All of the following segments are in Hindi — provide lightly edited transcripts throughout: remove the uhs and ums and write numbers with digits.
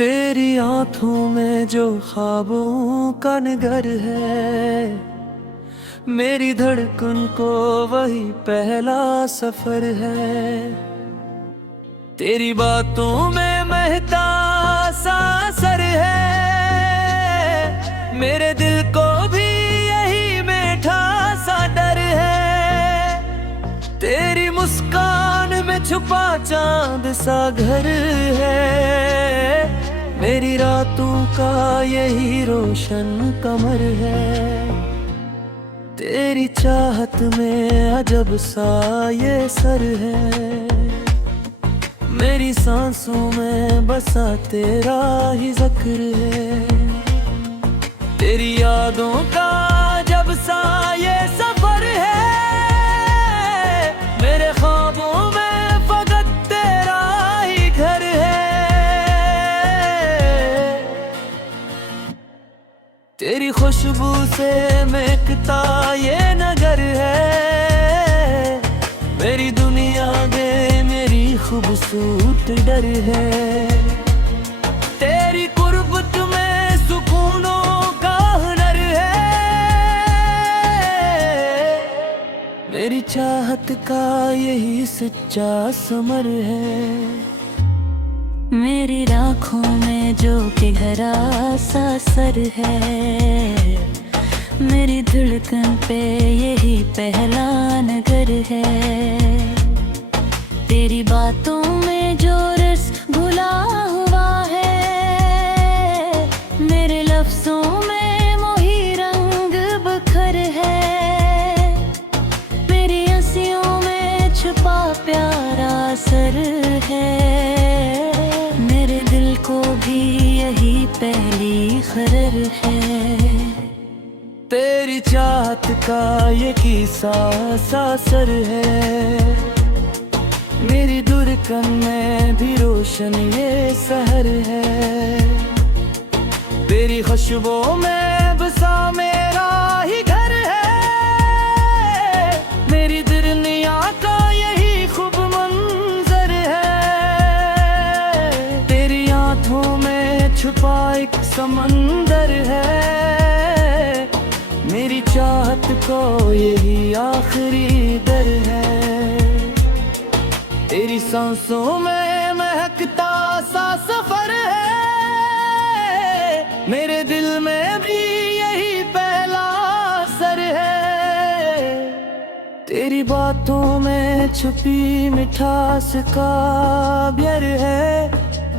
तेरी आंखों में जो ख्वाबों का नगर है, मेरी धड़कन को वही पहला सफर है। तेरी बातों में महता सा असर है, मेरे दिल को भी यही मीठा सा डर है। तेरी मुस्कान में छुपा चांद सा घर है, मेरी रातों का यही रोशन कमर है। तेरी चाहत में अजब सा ये सर है, मेरी सांसों में बसा तेरा ही जिक्र है। तेरी यादों का जब सा ये सफर है, मेरे ख्वाबों में फकत तेरा ही घर है। तेरी खुशबू से महकता ये नगर है, मेरी दुनिया में मेरी खूबसूरत डर है। तेरी कुर्बत में सुकूनों का हुनर है, मेरी चाहत का यही सच्चा समर है। मेरी आँखों में जो कि गहरा सा असर है, मेरी धड़कन पे यही पहला नगर है। तेरी बातों में जो रस घुला हुआ है, मेरे लफ्जों में मोही रंग बखर है। मेरी हंसियों में छुपा प्यारा सर है, मेरे दिल को भी यही पहली खबर है। तेरी चाहत का ये किस्सा सा सर है, मेरी धड़कन में भी रोशन ये शहर है। तेरी खुशबू में बसा मेरा ही घर है, मेरी दुनिया का यही खूब मंजर है। तेरी आंखों में छुपा एक समंदर है, मेरी चाहत को यही आखिरी दर है। तेरी सांसों में महकता सा सफर है, मेरे दिल में भी यही पहला असर है। तेरी बातों में छुपी मिठास का प्यार है,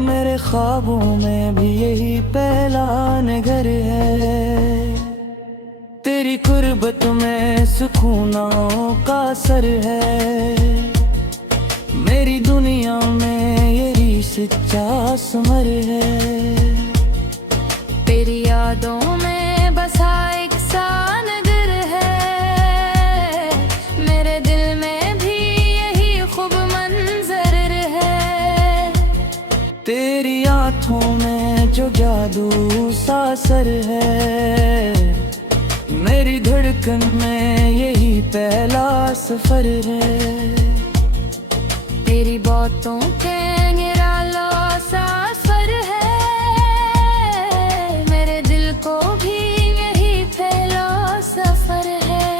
मेरे ख्वाबों में भी यही पहला नगर है। तेरी कुर्बत में सुकूनों का सर है, मेरी दुनिया में यही सच्चा समर है। तेरी यादों में बसा एक सा नगर है, मेरे दिल में भी यही खूब मंजर है। तेरी आँखों में जो जादू सा सर है, मेरी धड़कन में यही पहला सफर है। तेरी बातों के निराला सा असर है, मेरे दिल को भी यही पहला सफर है।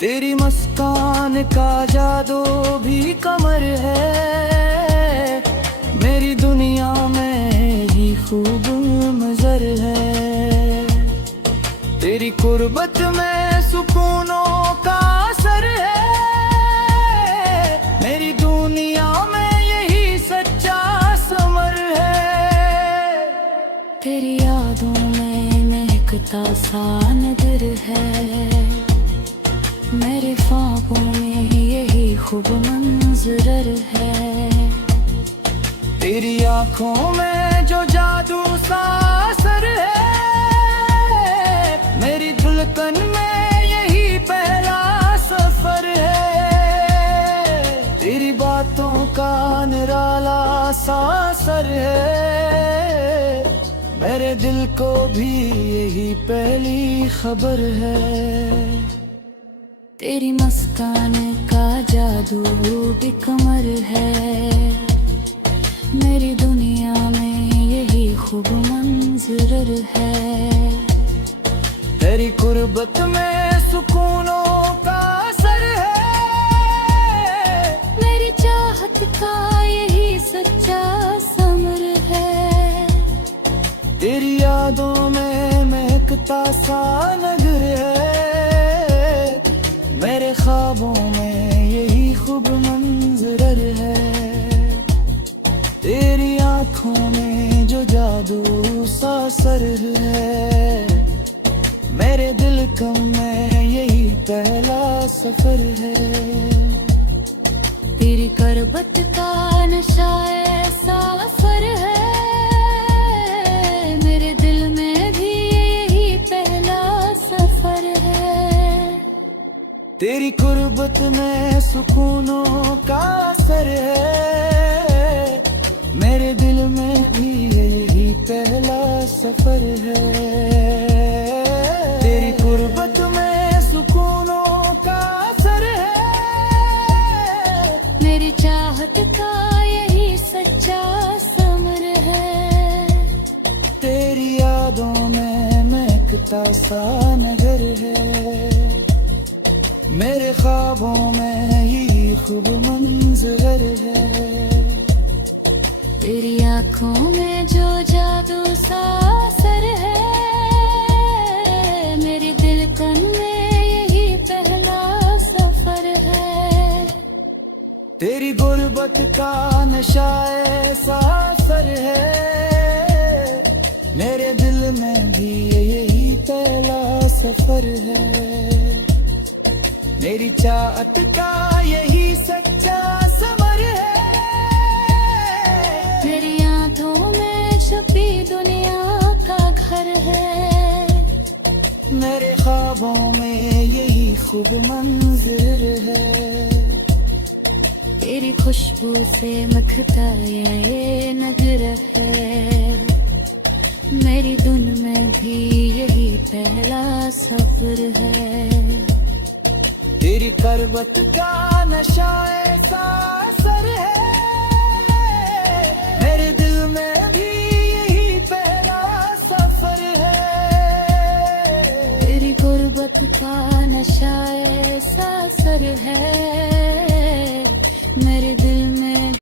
तेरी मुस्कान का जादू भी कमर है, मेरी दुनिया में ही खूब मजर है। तेरी कुर्बत में सुकूनों का असर है, मेरी दुनिया में यही सच्चा समर है। तेरी यादों में महकता सा नगर है, मेरे ख्वाबों में यही खूब मंजर है। तेरी आँखों में जो जादू सा असर है, मेरी धड़कन में यही पहला सफर है। तेरी बातों का निराला सा असर है, मेरे दिल को भी यही पहली खबर है। तेरी मुस्कान का जादू भी कमर है, मेरी दुनिया में गुर्बत में सुकूनों का असर है। मेरी चाहत का यही सच्चा समर है। तेरी यादों में महकता सा नगर है। मेरे ख्वाबों में यही खूब मंजर है। तेरी आंखों में जो जादू सा सर है। मेरे दिल कम में यही पहला सफर है। तेरी करबत का नशा ऐसा असर है। मेरे दिल में भी यही पहला सफर है। तेरी कुर्बत में सुकूनों का असर है। मेरे दिल में भी यही पहला सफर है। तेरी कुर्बत में सुकूनों का असर है। मेरी चाहत का यही सच्चा समर है। तेरी यादों में महकता सा नगर है। मेरे ख्वाबों में यही खूब मंजर है। तेरी आंखों में जो जादू सा असर है। मेरे दिल कन में यही पहला सफर है। तेरी गुर्बत का नशा ऐसा असर है। मेरे दिल में भी यही पहला सफर है। मेरी चाहत का यही सच्चा समर है। मेरी आंखों में छुपी दुनिया का घर है। मेरे ख्वाबों में यही खूब मंजर है। तेरी खुशबू से मखता ये नजर है। मेरी धुन में भी यही पहला सफर है। तेरी करबत का नशा ऐसा असर है। मेरे दिल में भी यही पहला सफर है। तेरी गुर्बत का नशा ऐसा असर है। मेरे दिल में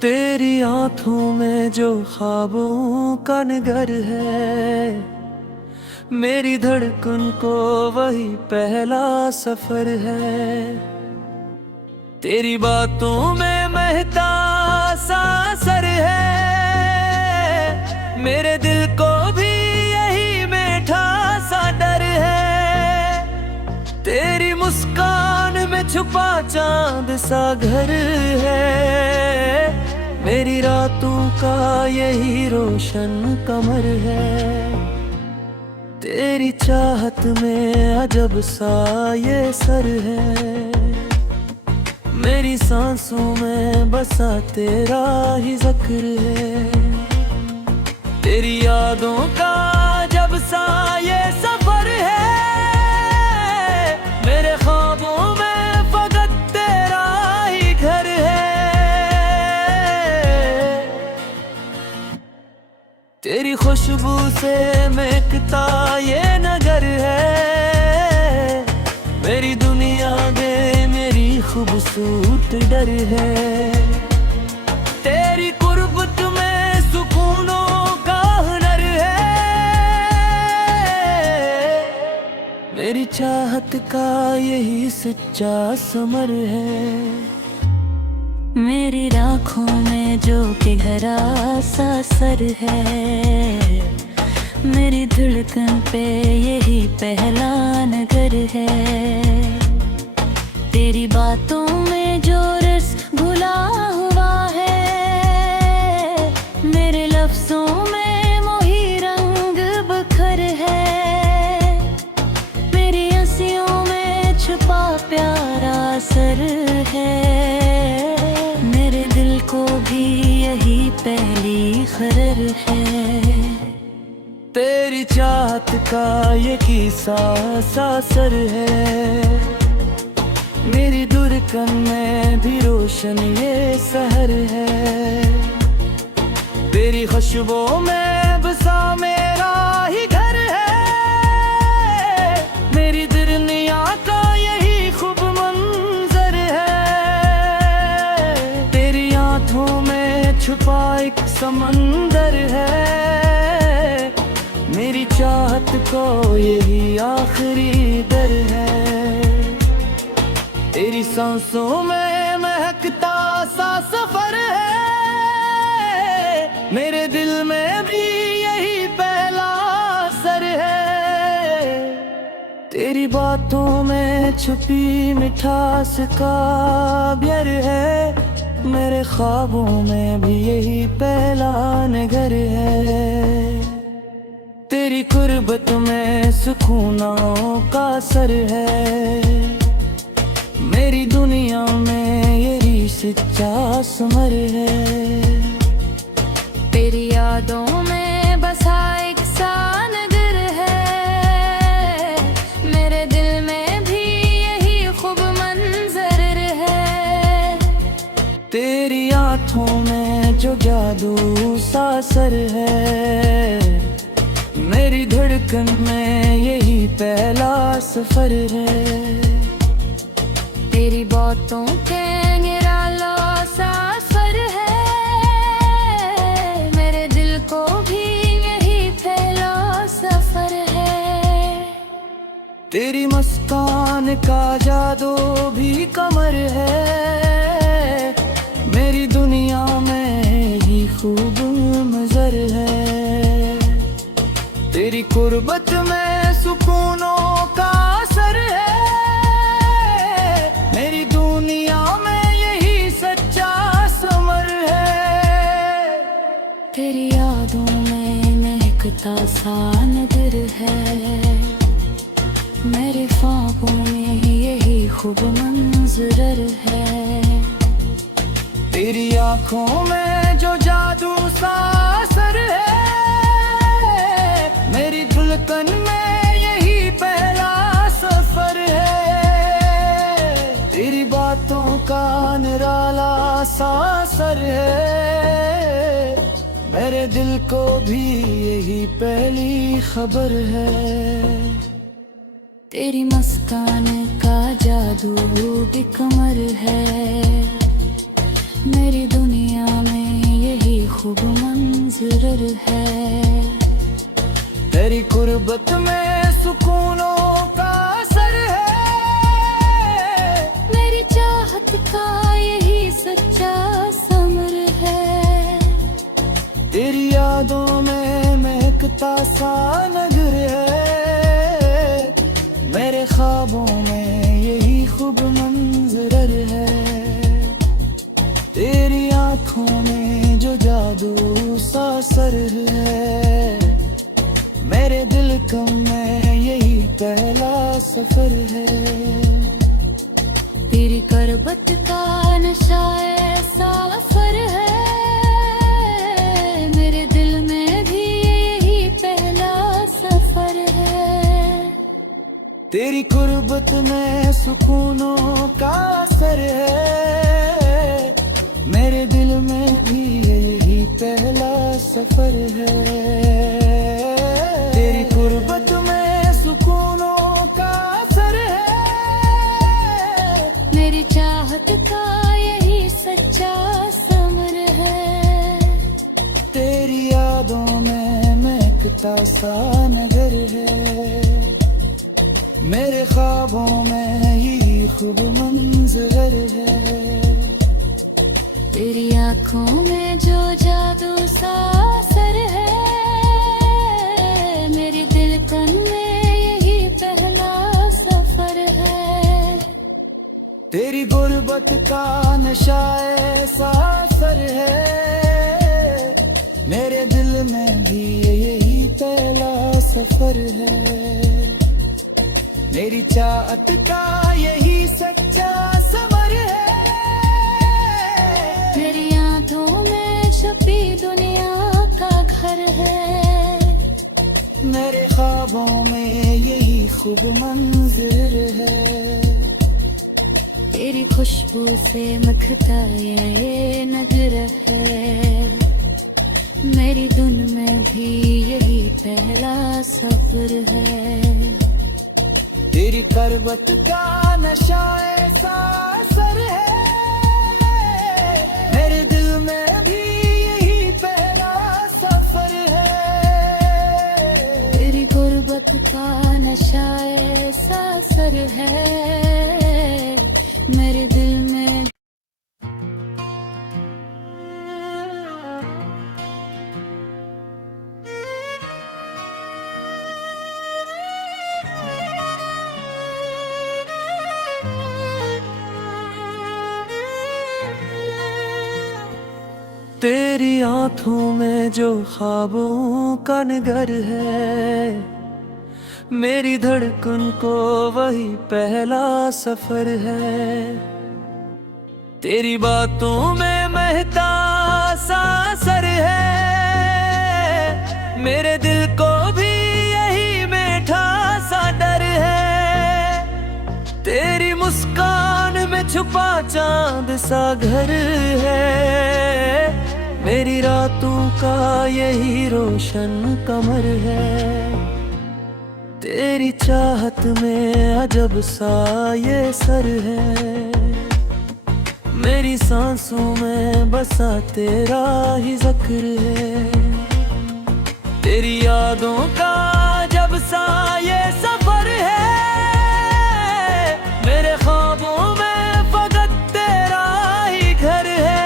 तेरी आंखों में जो ख्वाबों का नगर है। मेरी धड़कन को वही पहला सफर है। तेरी बातों में महता सा असर है। मेरे दिल को भी यही मीठा सा डर है। तेरी मुस्कान में छुपा चांद सा घर है। मेरी रातों का यही रोशन कमर है। तेरी चाहत में अजब सा ये सर है। मेरी सांसों में बसा तेरा ही जिक्र है। तेरी यादों का जब सा ये सफर है। मेरे ख्वाबों में फकत तेरा ही घर है। तेरी खुशबू से महकता ये नगर है। मेरी दुनिया में मेरी खूबसूरत डर है। तेरी कुर्बत में सुकूनों का हुनर है। मेरी चाहत का यही सच्चा समर है। मेरी आँखों में जो कि गहरा सा असर है। मेरी धड़कन पे यही पहला नगर है। तेरी बातों में जो रस घुला हुआ है। मेरे लफ्जों में मोही रंग बखर है। मेरी हंसियों में छुपा प्यारा असर है। मेरे दिल को भी यही पहली खबर है। तेरी चाहत का ये किस्सा सासर है, मेरी धड़कन में भी रोशन ये शहर है। तेरी खुशबू में बसा मेरा ही घर है, मेरी दुनिया का यही खूब मंजर है। तेरी आंखों में छुपा एक समंदर है, मेरी चाहत को यही आखिरी दर है। तेरी सांसों में महकता सा सफर है, मेरे दिल में भी यही पहला असर है। तेरी बातों में छुपी मिठास का प्यार है, मेरे ख्वाबों में भी यही पहला नगर है। तेरी कुर्बत में सुकूनों का सर है, मेरी दुनिया में यही सच्चा समर है। तेरी यादों में बसा एक सा नगर है, मेरे दिल में भी यही खूब मंजर है। तेरी आंखों में जो जादू सा असर है, मेरी धड़कन में यही पहला सफर है। तेरी बातों के निराला सा असर है, मेरे दिल को भी यही पहला सफर है। तेरी मुस्कान का जादू भी कमर है, मेरी दुनिया में ही खूब मजर है। तेरी कुर्बत में सुकूनों का असर है, मेरी दुनिया में यही सच्चा समर है। तेरी यादों में महकता सा नगर है, मेरे ख्वाबों में यही खूब मंजर है। तेरी आंखों में जो जादू सा असर है, मेरी धड़कन में यही पहला सफर है। तेरी बातों का निराला सा असर है, मेरे दिल को भी यही पहली खबर है। तेरी मुस्कान का जादू भी कमर है, मेरी दुनिया में यही खूब मंजर है। तेरी कुर्बत में सुकूनों का असर है, मेरी चाहत का यही सच्चा समर है। तेरी यादों में महकता सा नगर है, मेरे ख्वाबों में यही खूब मंजर है। तेरी आंखों में जो जादू सा असर है, मेरे दिल में यही पहला सफर है। तेरी करबत का नशा ऐसा असर है, मेरे दिल में भी यही पहला सफर है। तेरी कुर्बत में सुकूनों का असर है, मेरे दिल में भी यही पहला सफर है। तेरी कुर्बत में सुकूनों का असर है, मेरी चाहत का यही सच्चा समर है। तेरी यादों में महकता सा नगर है, मेरे ख्वाबों में ही खूब मंजर है। तेरी आंखों में जो जादू सा असर है, मेरी दिलकन में यही पहला सफर है। तेरी गुर्बत का नशा ऐसा असर है, मेरे दिल में भी यही पहला सफर है। मेरी चाहत का यही सच्चा समर है, मेरी आंखों में छुपी दुनिया का घर है। खूब मंजर है। तेरी खुशबू से मखता ये नजर है, मेरी धुन में भी यही पहला सफर है। तेरी पर्वत का नशा ऐसा असर है, मेरे दिल में भी यही पहला सफर है। तेरी गुर्बत का नशा ऐसा असर है, मेरे दिल में। तेरी आंखों में जो ख्वाबों का नगर है, मेरी धड़कन को वही पहला सफर है। तेरी बातों में महता सा असर है, मेरे दिल को भी यही मीठा सा डर है। तेरी मुस्कान में छुपा चांद सा घर है, मेरी रातों का यही रोशन कमर है। तेरी चाहत में अजब सा ये सर है, मेरी सांसों में बसा तेरा ही जिक्र है। तेरी यादों का जब सा ये सफर है, मेरे ख्वाबों में फकत तेरा ही घर है।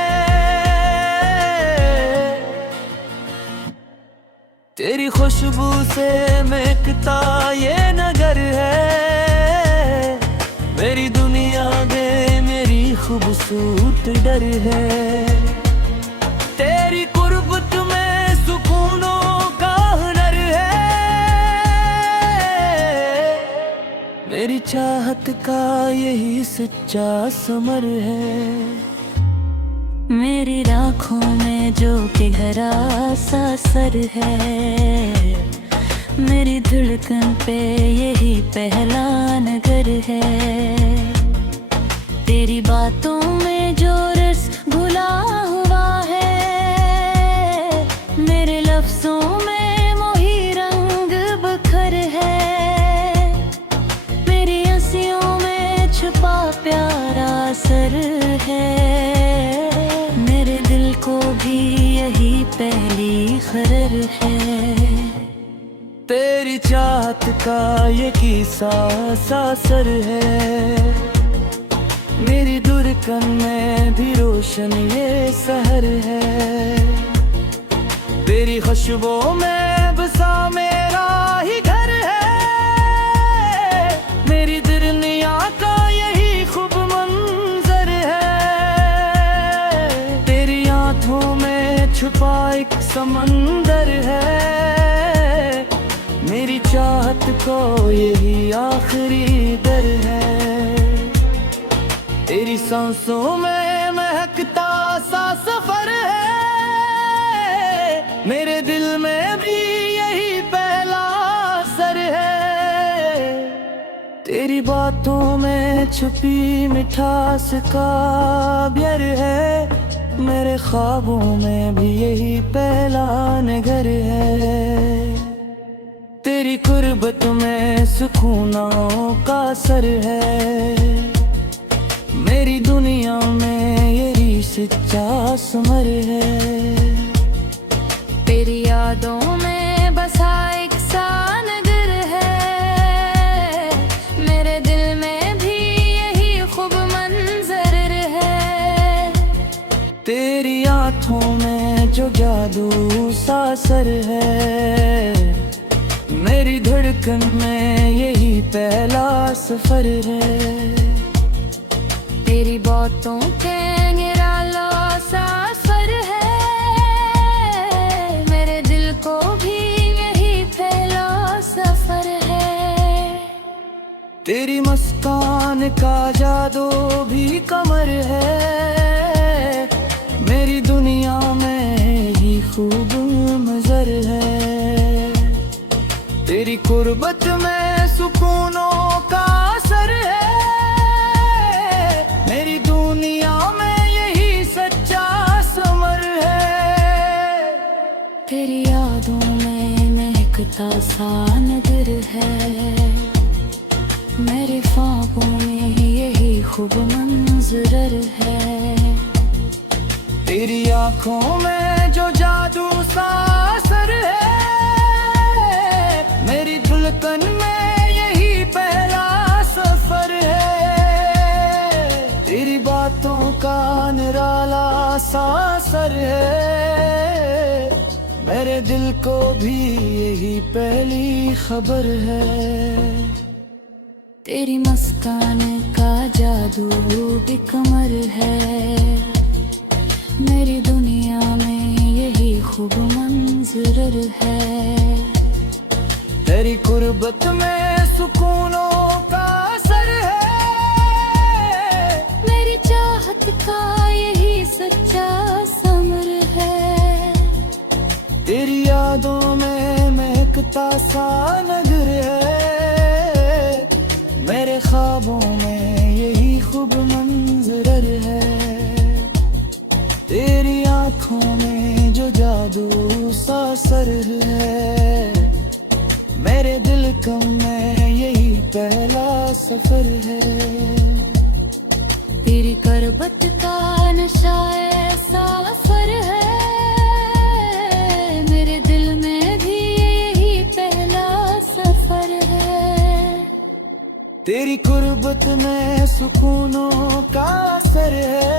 तेरी खुशबू से महकता ये नगर है, मेरी दुनिया में मेरी खूबसूरत डर है। तेरी कुर्बत में सुकूनों का हुनर है, मेरी चाहत का यही सच्चा समर है। मेरी आँखों में जो कि गहरा सा असर है, मेरी धड़कन पे यही पहला नगर है। तेरी बातों में जो रस घुला हुआ है, मेरे लफ्जों में मोही रंग बखर है। मेरी हंसियों में छुपा प्यारा असर है, मेरे दिल को भी यही पहली खबर है। तेरी चाहत का ये किस्सा सा असर है, मेरी धड़कन में भी रोशन ये सहर है। तेरी खुशबू में बसा मेरा ही घर है, मेरी दुनिया का यही खूब मंजर है। तेरी आंखों में छुपा एक समंदर है, मेरी चाहत को यही आखिरी दर है। तेरी सांसों में महकता सा सफर है, मेरे दिल में भी यही पहला असर है। तेरी बातों में छुपी मिठास का प्यार है, मेरे ख्वाबों में भी यही पहला नगर है। तेरी कुर्बत में सुकूनों का असर है, मेरी दुनिया में यही सच्चा समर है। तेरी यादों में बसा एक सा नगर है, मेरे दिल में भी यही खूब मंजर है। तेरी आंखों में जो जादू सा असर है, मेरी धड़कन में यही पहला सफर है। तेरी बातों के निराला सा असर है, मेरे दिल को भी यही पहला सफर है। तेरी मुस्कान का जादू भी कमर है, मेरी दुनिया में ही खूब मजर है। तेरी कुर्बत में सुकून दुनिया में यही सच्चा समर है। तेरी यादों में महकता सा नजर है, मेरे ख्वाबों में यही खूब मंजर है। तेरी आंखों में जो जादू सा असर है, मेरी धड़कन में यही पहला सफर है। तेरी बातों का निराला सा असर है, मेरे दिल को भी यही पहली खबर है। तेरी मुस्कान का जादू भी कमर है, मेरी दुनिया में यही खूब मंजर है। तेरी कुर्बत में सुकूनों का असर है, मेरी चाहत का यही सच्चा समर है। तेरी यादों में महकता सा नजर है, मेरे ख्वाबों में यही खूब मंजर है। तेरी आंखों में जो जादू सा असर है, मेरे दिल में यही पहला सफर है। तेरी करबत का नशा ऐसा असर है, मेरे दिल में भी यही पहला सफर है। तेरी कुर्बत में सुकूनों का असर है,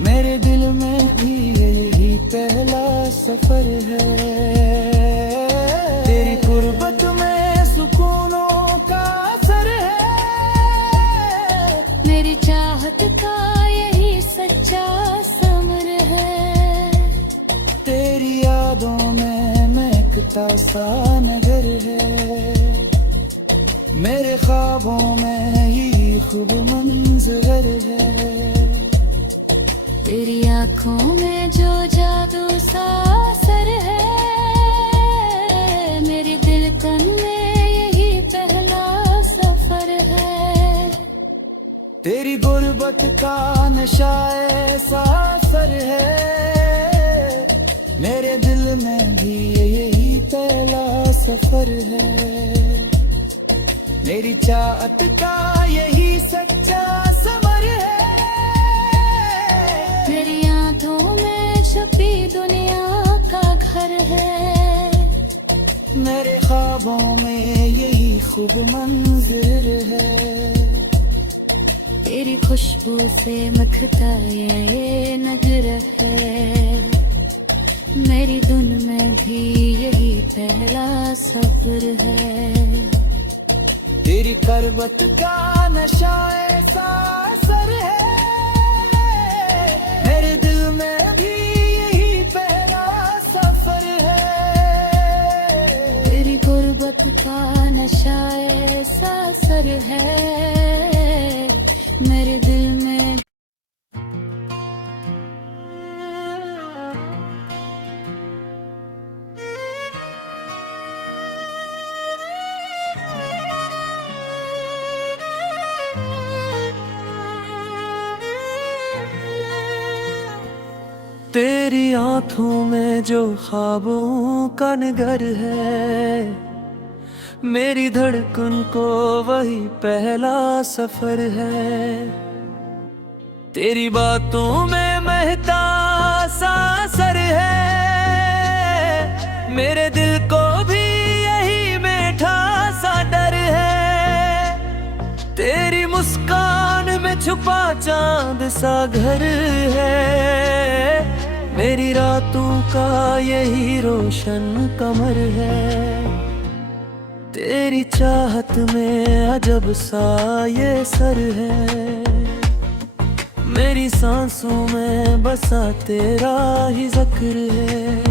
मेरे दिल में भी यही पहला सफर है। तेरी कुर्बत में सुकूनों का असर है, मेरी चाहत का यही सच्चा समर है। तेरी यादों में महकता सा नजर है, मेरे ख्वाबों में ही खूब मंजर है। तेरी आंखों में जो जादू सा असर है, मेरे दिल तन में यही पहला सफर है। तेरी गुर्बत का नशा ऐसा असर है, मेरे दिल में भी यही पहला सफर है। मेरी चाहत का यही सच्चा समर है, मेरी आंखों में छुपी दुनिया का घर है। मेरे ख्वाबों में यही खूब मंजर है। तेरी खुशबू से मखता ये नजर है, मेरी धुन में भी यही पहला सफर है। तेरी करबत का नशा ऐसा असर है, मेरे दिल में भी यही पहला सफर है। तेरी गुर्बत का नशा ऐसा असर है, मेरे दिल में। तेरी आंखों में जो ख्वाबों का नगर है, मेरी धड़कन को वही पहला सफर है। तेरी बातों में महता सा असर है, मेरे दिल को भी यही मीठा सा डर है। तेरी मुस्कान में छुपा चांद सा घर है, मेरी रातों का यही रोशन कमर है। तेरी चाहत में अजब सा ये सर है, मेरी सांसों में बसा तेरा ही जिक्र है।